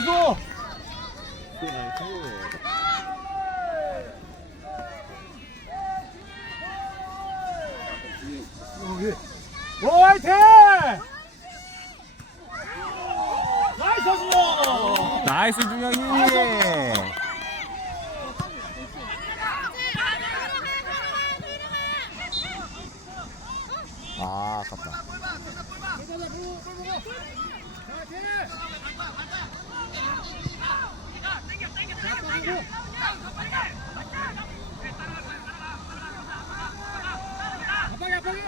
수수. 오, 화이팅! 나이스 수수. 나이스 준영이. 아, 아깝다. 압박이 압박이.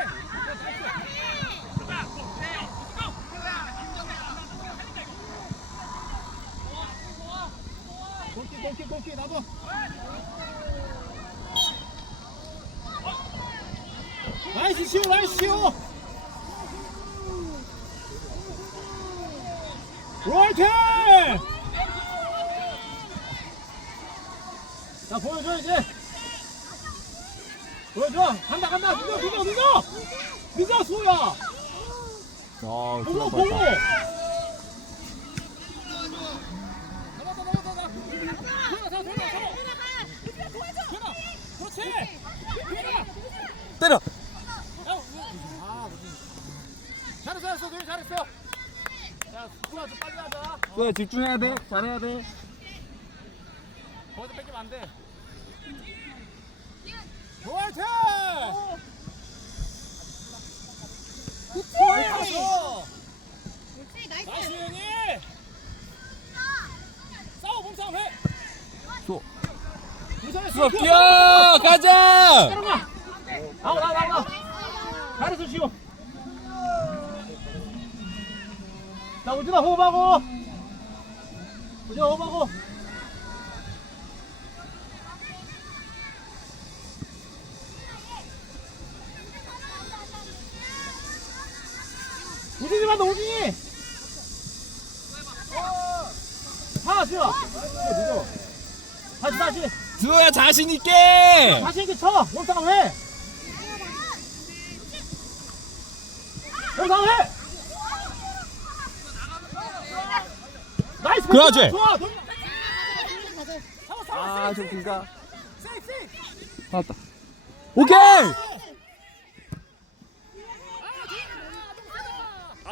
골키 골키 골키 나도. 나이스 시오 나이스 시오. 화이팅! 자 보여줘 이제. 보여줘. 간다 간다. 믿어 믿어 믿어 믿어 수호야? 아, 보고 보고. 때려. 아 잘했어 잘했어. 도현 잘했어. 야 수호야 좀 빨리 하자. 왜 집중해야 돼? 잘해야 돼. 거기서 뺏기면 안돼 화이팅! 나이스. 나이스 형이. 싸워 몸싸움 해. 수. 무서워 수업 뛰어! 가자! 따라가 나와 나와 나와. 잘했어 시오 자 우진아 호흡하고. 우진아 호흡하고 우진이 만다 우진이 하 시오 늦어 다시 다시 수호야 자신 있게. 다시 이렇게 쳐! 몸싸움 해! 몸싸움 해! 나이스! 그렇지. 좋아! 너- 아, 좀 긴가? 세, 세! 맞다. 오케이.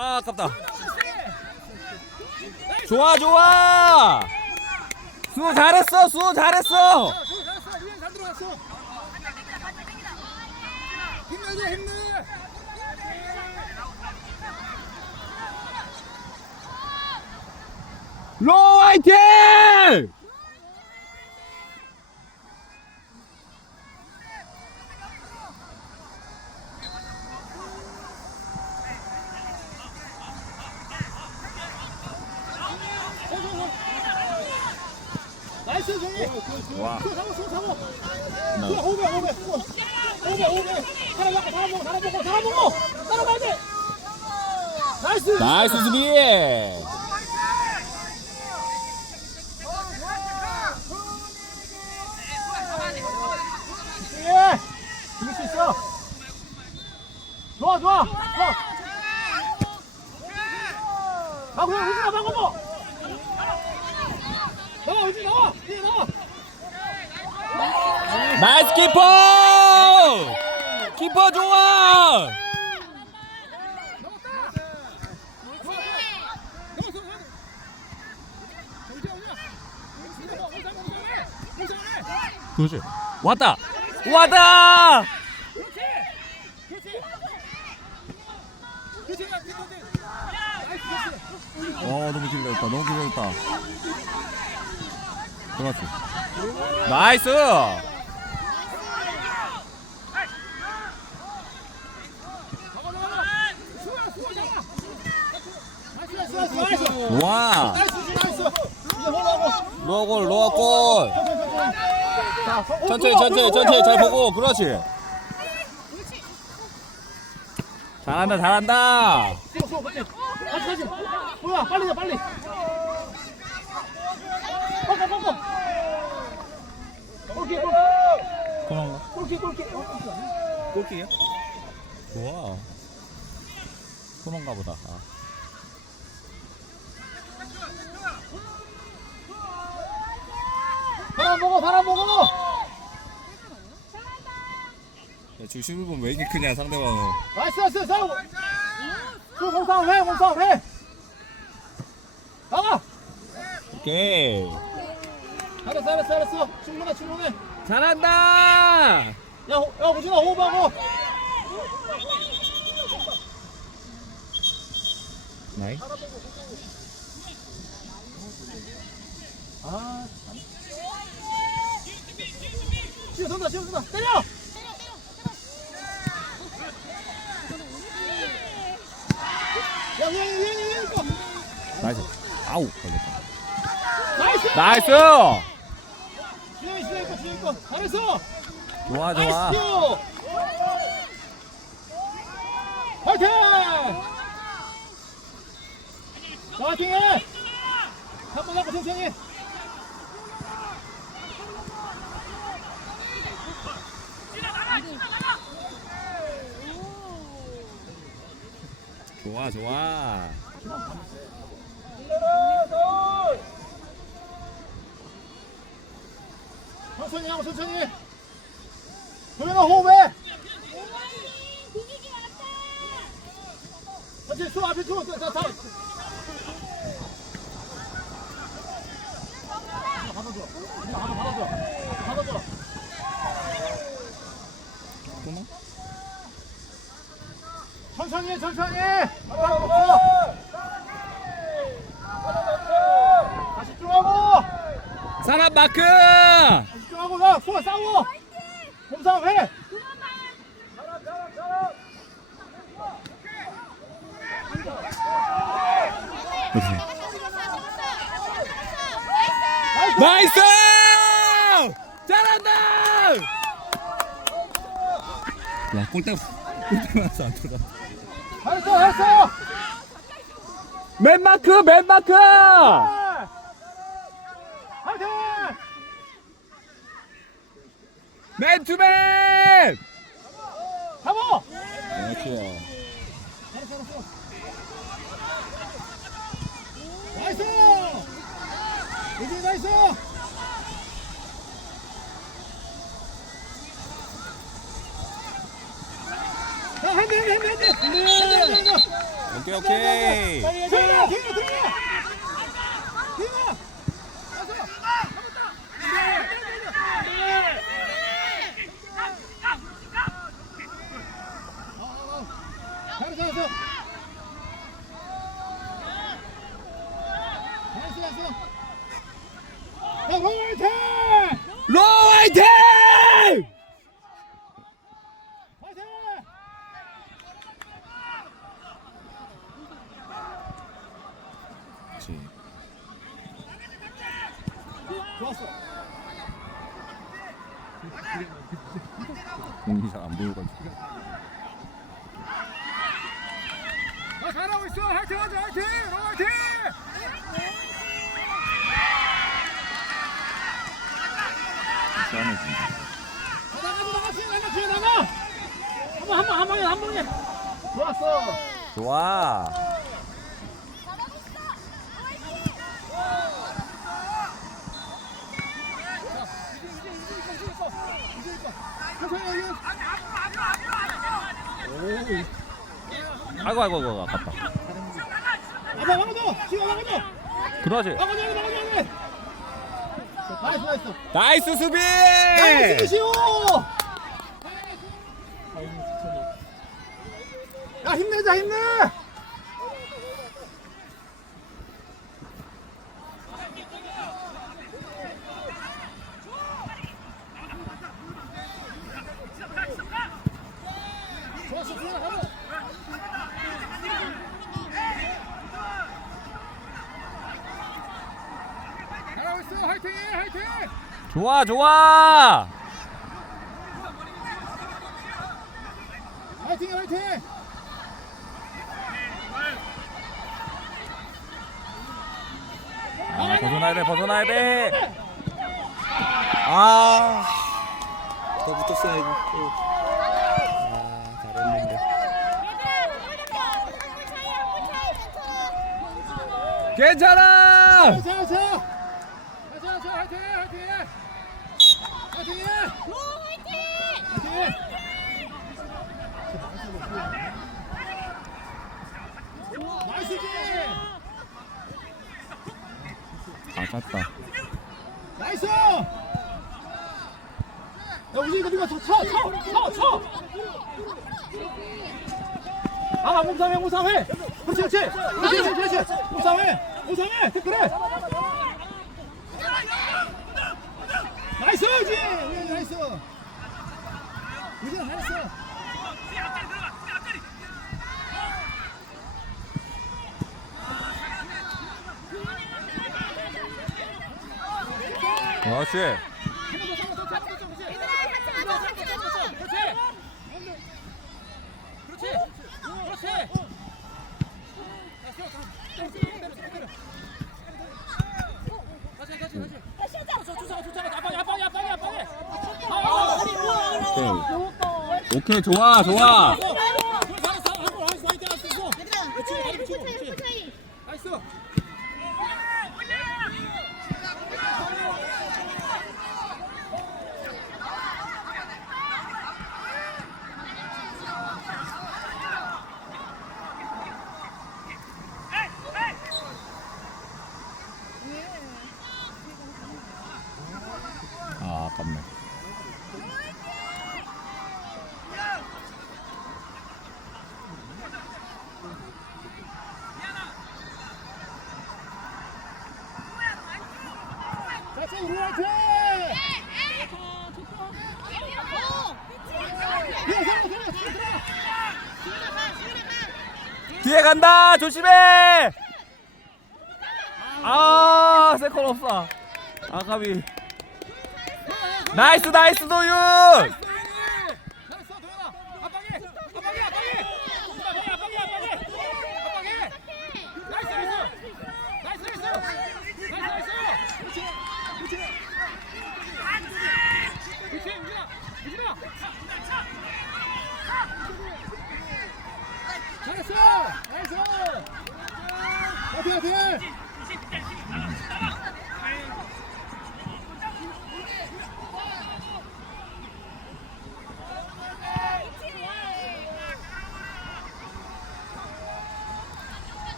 아, 아깝다. 좋아, 좋아. 수호 잘했어. 수호 잘했어. 로 화이팅! 나이스, 정이! 와. 수호 잡아, 수호 잡아! 수호 호흡해, 호흡해! 수호! 호흡해, 호흡해! 사람 잡고, 사람 보고, 사람 보고, 사람 보고! 따라가야 돼! 나이스! 수비. 예! 이길 수 있어! 좋아, 좋아! 좋아! 아, 그냥 우진아, 방금 뭐! 나와, 우진 나와! 이제 나와! 나이스 키퍼! 키퍼 좋아! 그렇지. 왔다. 왔다. 어 너무 길었다. 너무 길었다. 들어갔어. 나이스. 와. 로골 로골. 천천히 천천히 천천히 잘 보고 그렇지. 잘한다 잘한다. 다시 다시 뭐야 빨리 가 빨리 꺾어 꺾어 골키 골키 그런가? 골키 골키 골키야? 좋아. 그런가 보다. 아. 사람 보고 사람 보고! 주심을 보면 왜 이렇게 크냐 상대방은. 나이스 나이스 싸우 그 공싸움 해 공싸움 해! 나가! 오케이. 잘했어 잘했어 잘했어. 충분해 충분해. 잘한다! 야, 호- 야 우진아 호흡하고. 나이 아 지금 선다 지금 선다. 때려! 야 위에 위에 위에 거 나이스. 아우 걸렸다. 나이스! 나이스! 뒤에 뒤에 거 뒤에 거 잘했어! 좋아 좋아. 나이스! 파이팅! 파이팅해 한번 잡고 천천히 좋아 좋아. 천천히 하고 천천히. 도현아 호흡해. 천천히 수 앞에 수. 자, 자. 받아줘. 하나 받아줘. 받아줘 또나? 천천히 해, 천천히! 다시 집중하고! 사람 마크! 집중하고 나 수아 싸워 몸싸움 해! 나이스! 잘한다! 야 골대 골대 맞서 안 들어가 잘했어 잘했어 맨 마크 맨 마크! 화이팅! 맨투맨! 잡아 그렇지 나이스! 여기 나이스 핸드 핸드 핸드 핸드 핸드 핸드 핸드 오케이 오케이. 들어가 들어가 들어가 들어가 야 화이팅 로 화이팅 화이팅 그렇지. 공이 잘 안 보여가지고. 나 잘하고 있어. 화이팅 하자 화이팅. 너 화이팅. 시원해 진짜 나가 나가 뒤에 나가 뒤에 나가. 한번 한번한 번에 한 번에. 좋았어. 좋아 아이고 아이고 아이고 아깝다. 아빠 막아줘 지금 막아줘 그러지. 막아줘 막아줘 나이스 나이스. 나이스 수비! 나이스 시오. 야 힘내자 힘내 좋았어 좋아 가보 잘하고 있어 화이팅 화이팅 좋아 좋아! 화이팅 화이팅! 아 벗어나야 돼 벗어나야 돼아. 더 붙었어야지 또. 아 잘했는데. 괜찮아 아깝다. 나이스! 야, 우진이 누가 쳐, 쳐, 쳐, 쳐, 아, 몸상해, 몸상해! 그렇지, 그렇지! 그렇지, 그렇지, 그렇지! 몸상해! 몸상해! 그래! 나이스, 우진. 나이스. 우진 잘했어. 그렇지. 얘들아 같이 가자 같이 가자 오케이. 좋아, 좋아. 포차이 포차이 아, 아깝네. 자, 우리 화이팅! 그래, 그래, 그래, 그래. 뒤에 간다! 조심해! 아, 세컨 없어. 아가비. 나이스, 나이스, 도윤! 잘했어, 도현아. 압박해, 압박해, 압박해. 압박해, 압박해, 압박해. 압박해. 나이스, 나이스. 나이스, 나이스. 나이스, 나이스. 그렇지, 그렇지. 그렇지, 우진아, 우진아. 잘했어, 나이스. 화이팅.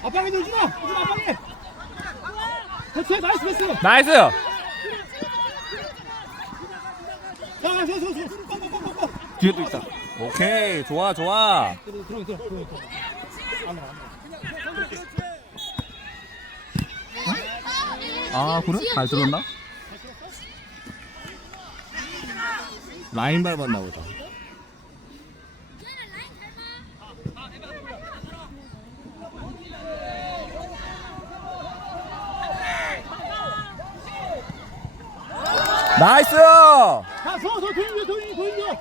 압박해, 우진아. 우진아, 압박해. 그렇지, 나이스 패스. 나이스! 자, 자, 자, 자, 자. 빡, 빡, 빡, 빡, 빡. 뒤에도 있다. 오케이, 좋아, 좋아. 아, 그래? 잘 들었나? 라인 밟았나 보다. 나이스! 자, 서, 서, 도인겨, 도인겨, 도인겨.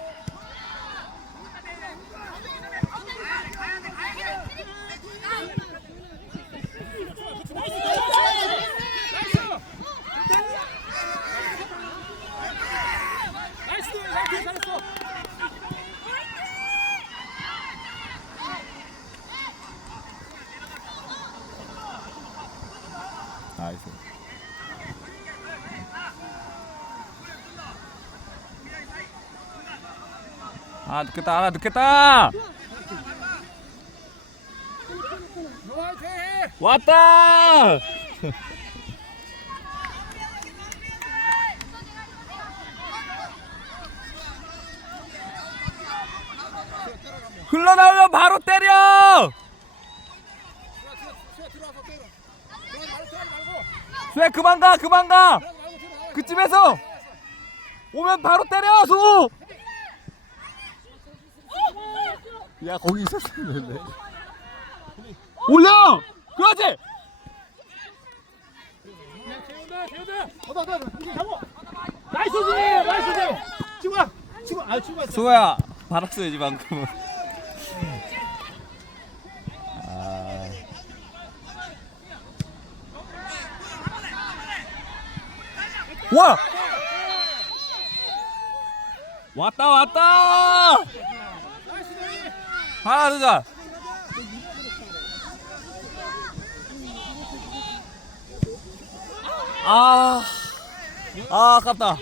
나이스, 나이스, 잘했어. 나이스. 아, 늦겠다, 아, 늦겠다! 왔다! 흘러나오면 바로 때려! 수야 그만 가 그만 가. 그쯤에서 오면 바로 때려 수! 야 거기 있었으면 되는데 올려! 그렇지! 어, 나, 나, 나, 이제 잡아. 나이스, 지 나이스, 지 친구야, 친구, 아, 친구야. 수호야 받았어야지 방금은 아... 와! 왔다 왔다! 하나 더자 아, 아 아깝다.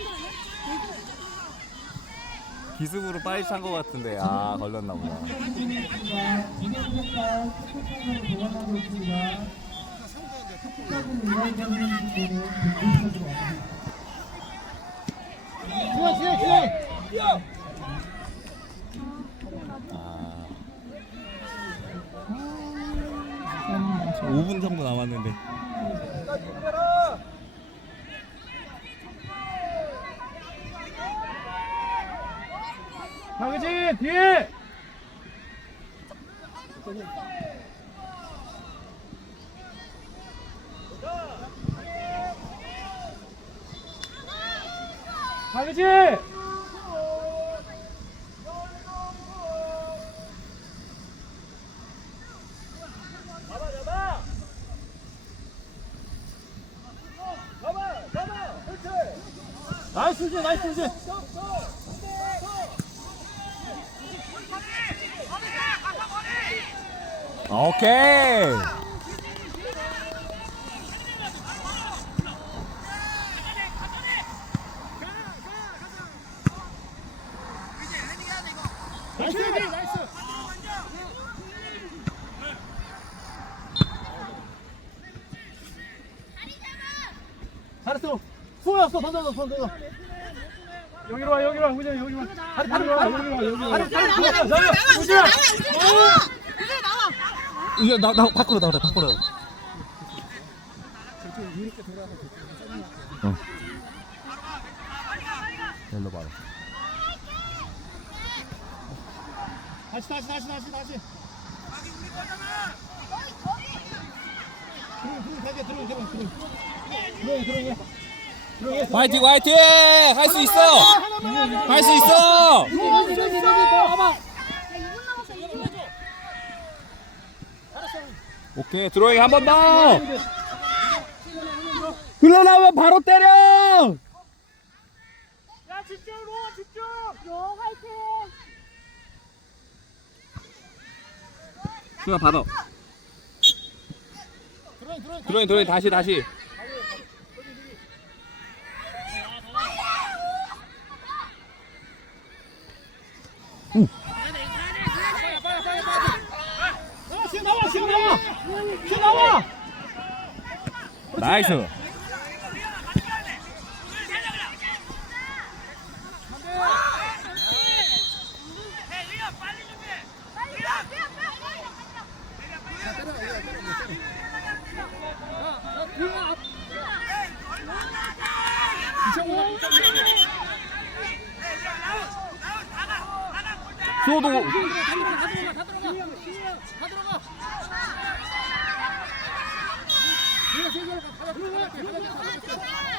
기습으로 빨리 찬 것 같은데 아 걸렸나 보다. 중앙 중앙 중앙 5분 정도 남았는데. 강진 뒤에 수진 나이스 수진 오케이. 나이스 나이스 잘했어 수호였어 던져서 던져서 여기로 와 여기로 와 우진아 여기로 와. 다리 다리 와 여기로 와 여기로 와. 다리 다리 나와 나와. 우진아 이제 나, 나 밖으로 나오래 밖으로. 어. 일로 봐라. 다시 다시 다시 다시 다시. 들어오면 들어오면 들어오면 들어오면 들어오면. 들어오면 화이팅 화이팅! 할 수 있어! 할 수 있어! 오케이 드로잉 한 번 더 흘러나오면 바로 때려! 야 집중 로아 집중! 수야 받아. 들어오면 들어오면 드로잉 드로잉 다시 다시 나와 지금 나와 지금 나와 지금 수호도 아